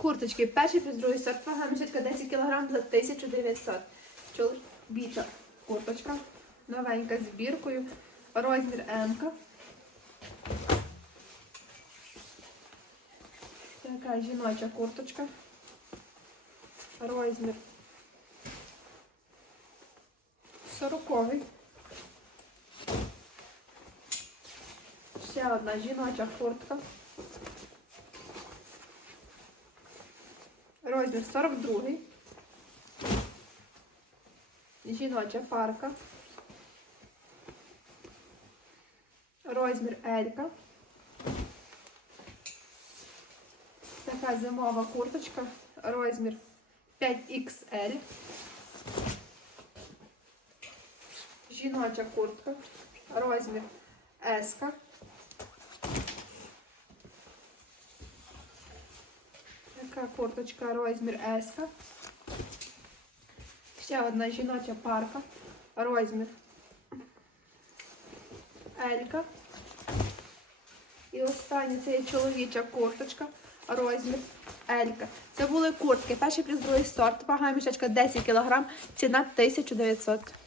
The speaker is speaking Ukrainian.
Курточки, перший плюс другий сорт, вага мішечка 10 кг за 1900. Чоловіча курточка, новенька з біркою, розмір М. Така жіноча курточка, розмір 40. Ще одна жіноча куртка. Розмір 42. Жіноча парка. Розмір Елька. Така зимова курточка. Розмір 5XL. Жіноча куртка. Розмір S. Така курточка розмір S. Ще одна жіноча парка. Розмір Елька. І остання це є чоловіча курточка. Розмір Елька. Це були куртки. Перший плюс другий сорт. Вага мішечка 10 кг. Ціна 1900.